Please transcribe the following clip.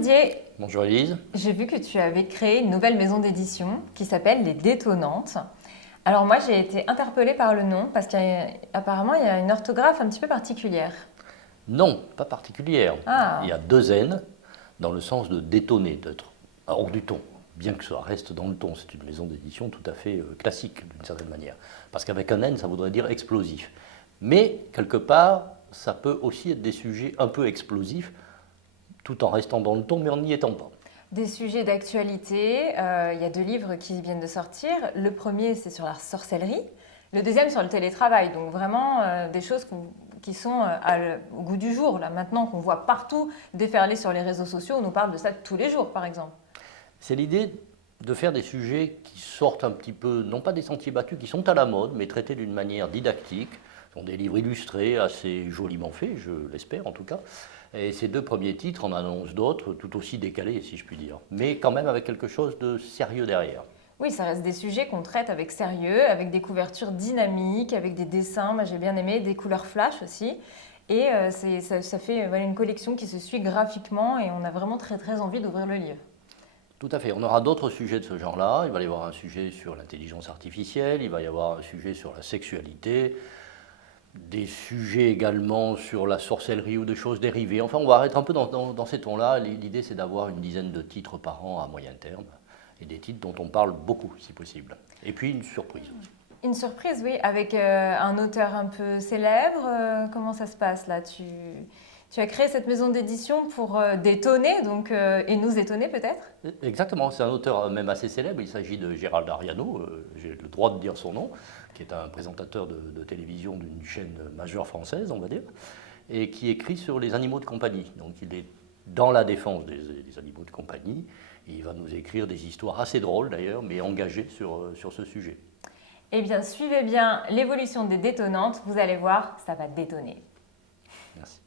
Didier, Bonjour Elise. j'ai vu que tu avais créé une nouvelle maison d'édition qui s'appelle Les Détonnantes. Alors moi j'ai été interpellée par le nom parce qu'apparemment il y a une orthographe un petit peu particulière. Non, pas particulière. Ah, Il y a deux N dans le sens de détonner, d'être hors du ton. Bien que ça reste dans le ton, c'est une maison d'édition tout à fait classique d'une certaine manière. Parce qu'avec un N, ça voudrait dire explosif. Mais quelque part, ça peut aussi être des sujets un peu explosifs, tout en restant dans le ton, mais en n'y étant pas. des sujets d'actualité, il y a deux livres qui viennent de sortir. Le premier c'est sur la sorcellerie, le deuxième sur le télétravail. Donc vraiment des choses qui sont au goût du jour. Là, maintenant qu'on voit partout déferler sur les réseaux sociaux, on nous parle de ça tous les jours par exemple. C'est l'idée de faire des sujets qui sortent un petit peu, non pas des sentiers battus, qui sont à la mode, mais traités d'une manière didactique. Ce sont des livres illustrés, assez joliment faits, je l'espère en tout cas. Et ces deux premiers titres en annoncent d'autres, tout aussi décalés, si je puis dire, mais quand même avec quelque chose de sérieux derrière. Oui, ça reste des sujets qu'on traite avec sérieux, avec des couvertures dynamiques, avec des dessins, moi j'ai bien aimé, des couleurs flash aussi. Et ça fait voilà, une collection qui se suit graphiquement et on a vraiment très très envie d'ouvrir le livre. Tout à fait. On aura d'autres sujets de ce genre-là. Il va y avoir un sujet sur l'intelligence artificielle, il va y avoir un sujet sur la sexualité, des sujets également sur la sorcellerie ou des choses dérivées. Enfin, on va être un peu dans ces tons-là. L'idée, c'est d'avoir une dizaine de titres par an à moyen terme, et des titres dont on parle beaucoup, si possible. Et puis une surprise aussi. Une surprise, oui, avec un auteur un peu célèbre. Comment ça se passe là tu as créé cette maison d'édition pour détonner donc, et nous étonner peut-être. Exactement, c'est un auteur même assez célèbre. Il s'agit de Gérald Ariano, j'ai le droit de dire son nom, qui est un présentateur de télévision d'une chaîne majeure française, on va dire, et qui écrit sur les animaux de compagnie. Donc il est dans la défense des animaux de compagnie. Et il va nous écrire des histoires assez drôles d'ailleurs, mais engagées sur ce sujet. Eh bien, suivez bien l'évolution des détonnantes, vous allez voir, ça va détonner. Merci.